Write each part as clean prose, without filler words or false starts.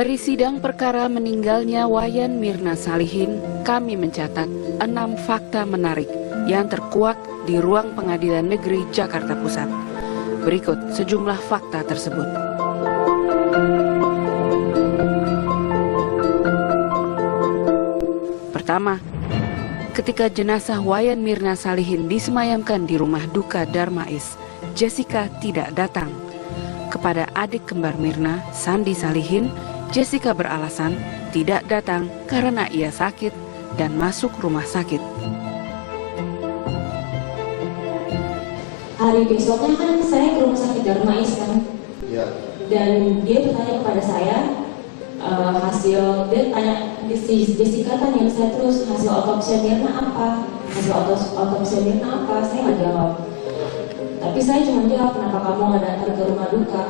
Dari sidang perkara meninggalnya Wayan Mirna Salihin, kami mencatat 6 fakta menarik yang terkuak di ruang Pengadilan Negeri Jakarta Pusat. Berikut sejumlah fakta tersebut. Pertama, ketika jenazah Wayan Mirna Salihin disemayamkan di rumah duka Darmais, Jessica tidak datang. Kepada adik kembar Mirna, Sandi Salihin, Jessica beralasan tidak datang karena ia sakit dan masuk rumah sakit. Hari besoknya kan saya ke rumah sakit Darmais kan, ya. Dan dia bertanya kepada saya hasil, dia tanya, Jessica tanya saya terus hasil otopsi Mirna apa, saya nggak jawab. Tapi saya cuma jawab, kenapa kamu nggak datang ke rumah duka?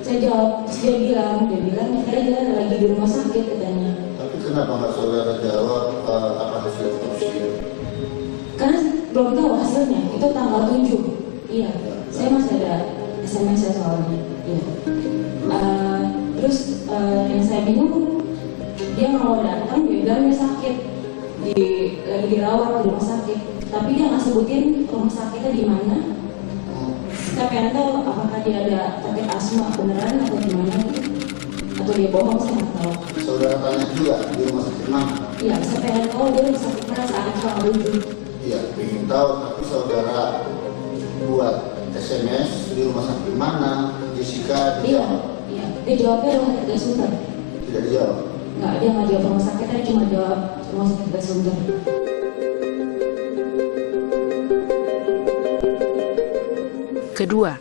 Saya jawab, dia bilang saya lagi di rumah sakit katanya. Tapi kenapa nggak saudara jawab apa hasil otopsi? Karena belum tahu hasilnya, itu tanggal 7. Iya, saya masih ada SMS soalnya. Iya. Terus yang saya bingung, dia mau datang, dia bilang dia sakit, lagi dirawat di rumah sakit. Tapi dia nggak sebutin rumah sakitnya di mana. Saya pengen tahu apakah dia ada sakit asma beneran atau gimana, atau dia bohong, saya nggak tahu. Saudara tanya juga di rumah sakit mana? Iya, saya pengen tahu dia rumah sakit mana saat tanggal 7. Iya, ingin tahu, tapi saudara buat SMS di rumah sakit mana, Jessica? Iya, dia jawabnya rumah sakit Sumber. Tidak dijawab? Nggak, dia nggak jawab rumah sakit, dia cuma jawab rumah sakit Sumber. Kedua,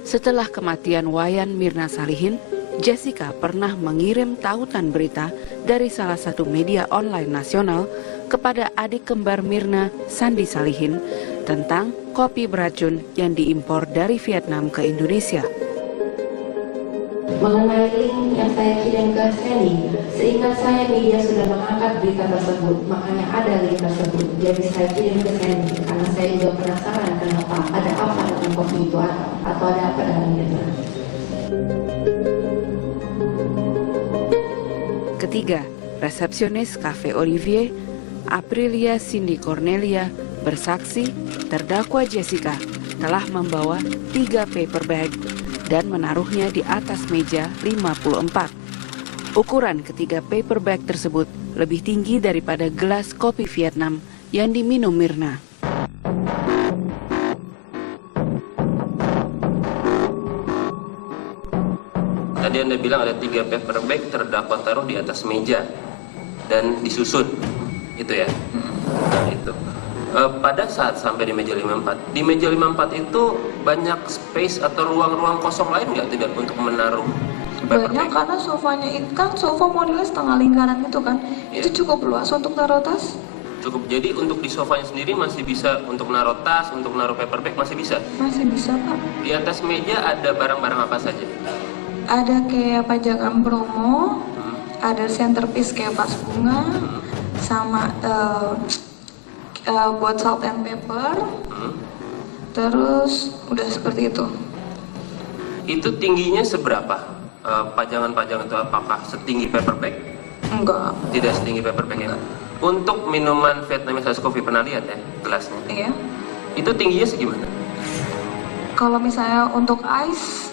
setelah kematian Wayan Mirna Salihin, Jessica pernah mengirim tautan berita dari salah satu media online nasional kepada adik kembar Mirna, Sandi Salihin, tentang kopi beracun yang diimpor dari Vietnam ke Indonesia. Mengenai link yang saya kirim ke Sandy, seingat saya media sudah mengangkat berita tersebut, makanya ada link tersebut. Jadi saya kirim ke Sandy karena saya juga penasaran kenapa, ada apa dengan kopi itu atau ada apa dengan Mirna. Ketiga, resepsionis Cafe Olivier, Aprilia Cindy Cornelia, bersaksi terdakwa Jessica telah membawa 3 paper bag dan menaruhnya di atas meja 54. Ukuran ketiga paper bag tersebut lebih tinggi daripada gelas kopi Vietnam yang diminum Mirna. Tadi Anda bilang ada 3 paper bag terdakwa taruh di atas meja dan disusun, itu ya? Nah itu. Pada saat sampai di meja 54, di meja 54 itu banyak space atau ruang-ruang kosong lain nggak tidak untuk menaruh paper bag? Banyak, karena sofanya itu kan sofa modelnya setengah lingkaran itu kan, itu cukup luas untuk taruh tas. Cukup, jadi untuk di sofanya sendiri masih bisa untuk naruh tas, untuk naruh paper bag masih bisa? Masih bisa Pak. Di atas meja ada barang-barang apa saja? Ada kayak pajangan promo, ada centerpiece kayak vas bunga, sama buat salt and pepper, terus udah seperti itu. Itu tingginya seberapa? Pajangan-pajangan itu apakah setinggi paper bag? Enggak. Tidak setinggi paper bag ya? Untuk minuman Vietnamese Ice Coffee, pernah lihat ya gelasnya? Iya. Itu tingginya segimana? Kalau misalnya untuk ice,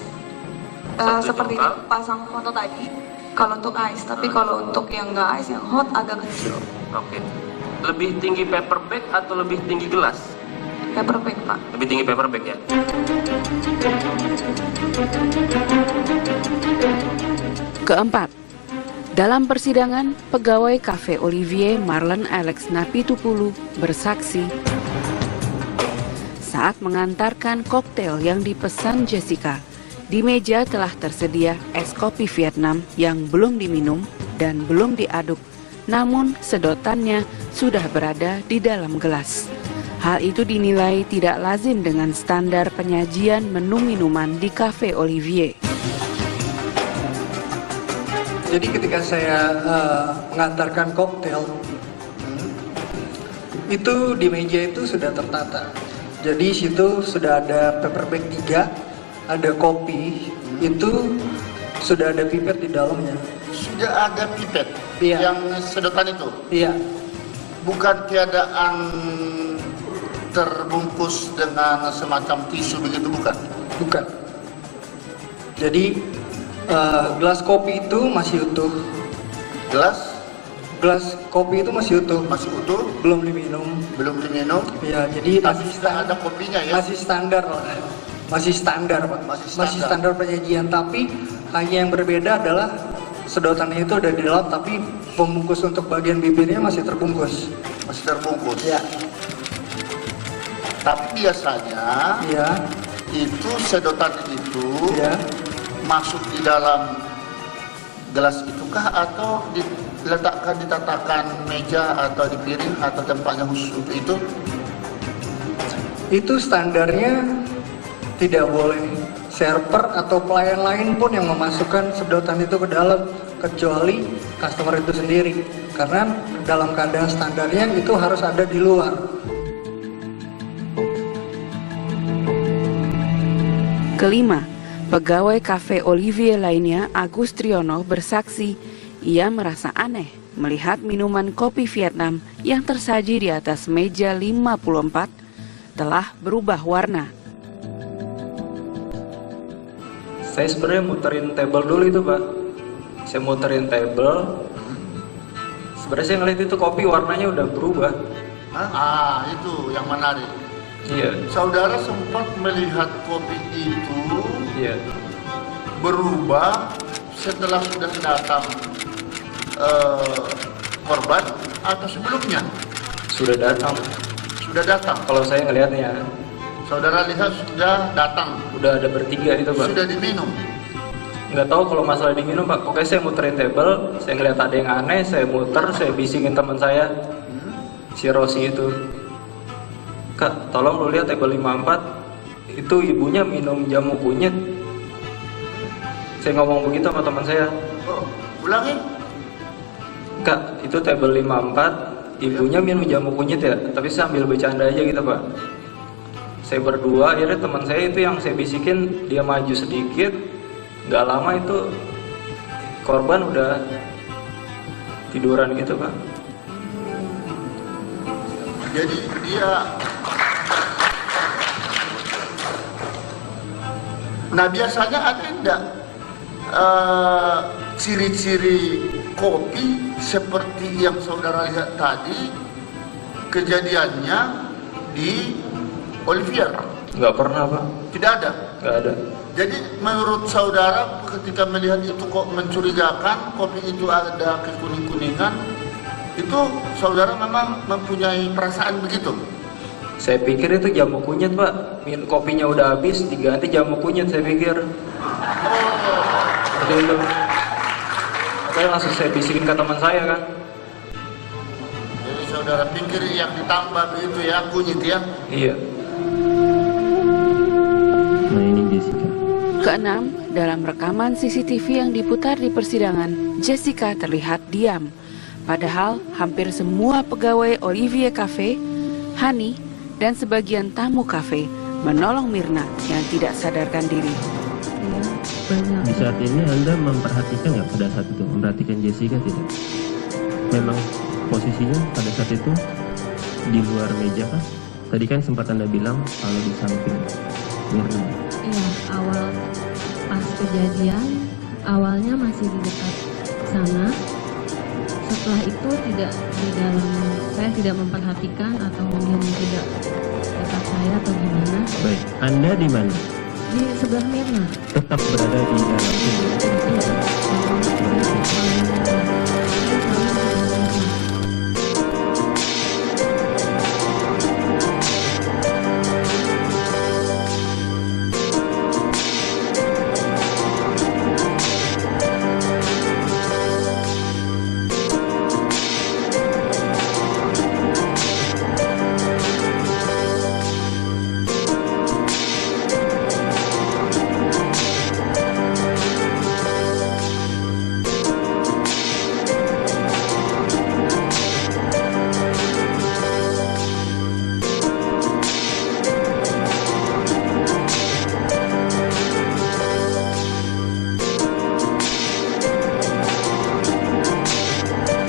seperti jengkal. pasang foto tadi, kalau untuk ice, tapi kalau untuk yang enggak ice, yang hot agak kecil. Oke. Lebih tinggi paper bag atau lebih tinggi gelas? Paper bag Pak. Lebih tinggi paper bag ya? Keempat, dalam persidangan, pegawai Cafe Olivier Marlen Alex Napitupulu bersaksi saat mengantarkan koktail yang dipesan Jessica. Di meja telah tersedia es kopi Vietnam yang belum diminum dan belum diaduk, namun sedotannya sudah berada di dalam gelas. Hal itu dinilai tidak lazim dengan standar penyajian menu minuman di Cafe Olivier. Jadi ketika saya mengantarkan koktail, itu di meja itu sudah tertata. Jadi situ sudah ada paper bag 3, ada kopi, itu Sudah ada pipet di dalamnya. Sudah ada pipet Iya. yang sedotan itu. Iya. Bukan keadaan terbungkus dengan semacam tisu begitu, bukan? Bukan. Jadi gelas kopi itu masih utuh. Gelas kopi itu masih utuh. Masih utuh, Belum diminum. belum diminum, Ya, jadi tapi sudah ada kopinya ya. masih standar lah. Masih standar, Pak. Masih standar. Penyajian, tapi hanya yang berbeda adalah sedotannya itu ada di dalam, tapi pembungkus untuk bagian bibirnya masih terbungkus. Masih terbungkus. Ya. Tapi biasanya Ya. itu sedotan itu Ya. masuk di dalam gelas itukah atau diletakkan di tatakan meja atau di piring atau tempatnya khusus untuk itu? Itu standarnya tidak boleh server atau pelayan lain pun yang memasukkan sedotan itu ke dalam, kecuali customer itu sendiri. Karena dalam keadaan standarnya itu harus ada di luar. Kelima, pegawai Cafe Olivier lainnya, Agus Triono, bersaksi ia merasa aneh melihat minuman kopi Vietnam yang tersaji di atas meja 54 telah berubah warna. Saya sebenarnya muterin table dulu itu, Pak. Saya muterin table. Sebenarnya saya ngeliat itu kopi warnanya udah berubah. Itu yang menarik. Iya. Saudara sempat melihat kopi itu Iya. berubah setelah sudah datang korban atau sebelumnya? Sudah datang. Sudah datang. Kalau saya ngelihatnya, Saudara lihat sudah datang, udah ada bertiga itu, Pak. sudah diminum. Nggak tahu kalau masalah diminum, Pak. Pokoknya saya muterin table, saya ngeliat ada yang aneh, saya muter, saya bisingin teman saya, si Rosi itu. Kak, tolong lu lihat table 54, itu ibunya minum jamu kunyit. Saya ngomong begitu sama teman saya. Oh, ulangi. Kak, itu table 54, ibunya minum jamu kunyit ya, tapi sambil bercanda aja gitu, Pak. Saya berdua, akhirnya teman saya itu yang saya bisikin, dia maju sedikit, nggak lama itu korban udah tiduran gitu, Pak. Jadi dia. Nah, biasanya ada enggak ciri-ciri kopi seperti yang saudara lihat tadi kejadiannya di Olivier? Nggak pernah, Pak. Tidak ada. Nggak ada. Jadi menurut saudara ketika melihat itu kok mencurigakan, kopi itu ada kekuning-kuningan, itu saudara memang mempunyai perasaan begitu? Saya pikir itu jamu kunyit, Pak. Kopinya udah habis, diganti jamu kunyit, saya pikir. Seperti itu. Saya langsung saya bisikin ke teman saya kan. Jadi saudara pikir yang ditambah begitu ya, kunyit ya? Iya. Nah, ini Jessica. Keenam, dalam rekaman CCTV yang diputar di persidangan, Jessica terlihat diam. Padahal hampir semua pegawai Olivier Cafe, Hani, dan sebagian tamu kafe menolong Mirna yang tidak sadarkan diri. Di saat ini Anda memperhatikan nggak pada saat itu? Memperhatikan Jessica tidak? Memang posisinya pada saat itu di luar meja kan? Tadi kan sempat Anda bilang kalau di samping Mirna. Iya, awal pas kejadian awalnya masih di dekat sana. Setelah itu tidak di dalam, saya tidak memperhatikan atau mungkin tidak dekat saya atau gimana. Baik, Anda di mana? Di sebelah Mirna. Tetap berada di dalam sini. Iya.